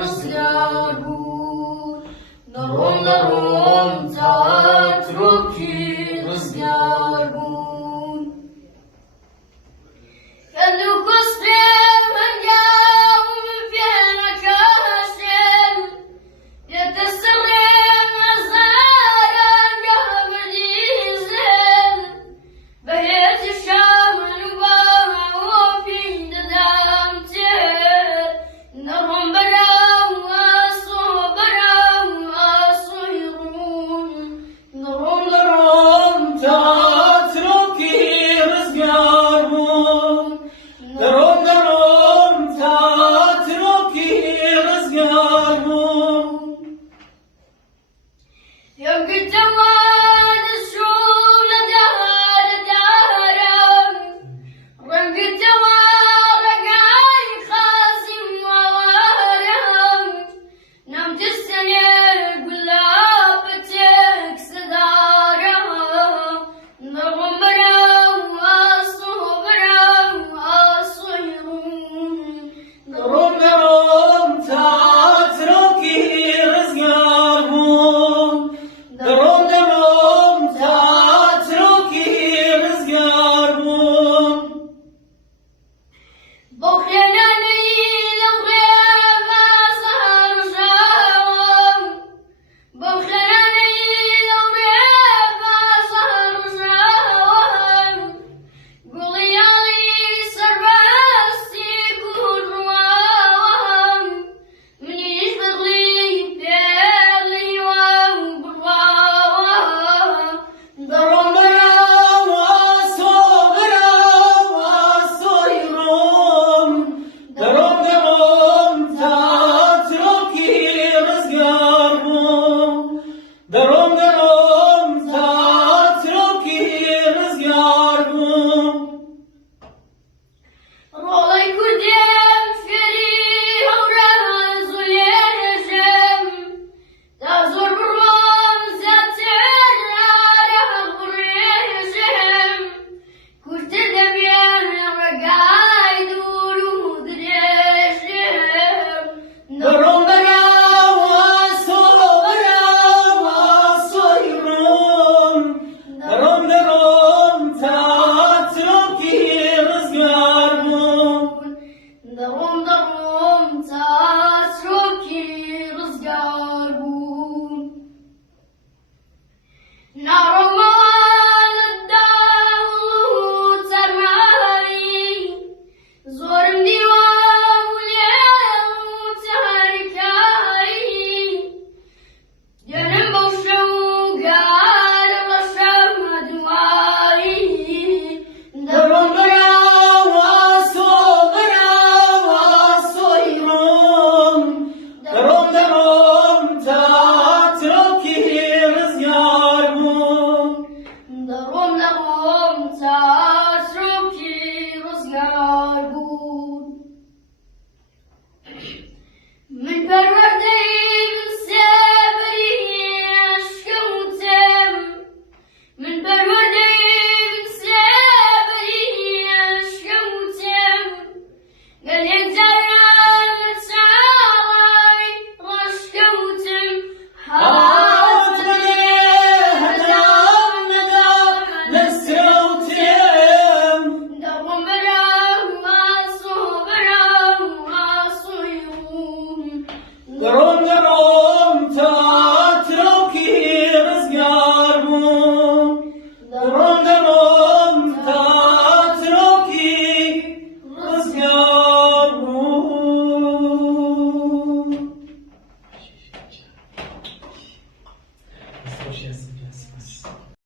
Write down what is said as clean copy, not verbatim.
rızgar bu. Darom darom tatruki rızgar bu. Kendi kusrem hengam fiyana kasem. Yetesirem azaran gavlizem. Behir şamın bağ fin dedam ter. Darom beram asu beram asu yurun. Darom darom tatruki rızgar bu. Darom darom tatruki rızgar bu. Yöngü cemal şuna dar daram. Rengü cemal regay khazim varam. Nam cissene gulab tek sedaram. Darom beram asu beram asu yurun. Darom darom tatruki rızgar bu. Darom darom tatruki rızgar bu. بخيلاني لغيب أسهر جام. بخيلاني لغيب أسهر جام. قولي علي سربستي كل وام. منيش بغلي بالي وام بالوام. Darom beram asu beram asu yurun. Darom darom tatruki rızgar bu. Darom darom tatruki rızgar bu. Rolay kurdem feri avraz ulejem. Da zor burman zaten ara burrejem. Kurtedem yan regay duru drejem. Darom beram asu beram asu yurun. Darom darom tatruki rızgar bu. Darom darom tatruki rızgar bu. Naromal davlu termari. Zorum divan ulemu tarikari. Gönlüm boşa ugar başam duayı. Darom beram asu beram asu yurun. Darom darom tatruki rızgar bu. Darom darom tatruki rızgar bu. من پروردیم صبری عشقم تم. من پروردیم صبری عشقم تم. قال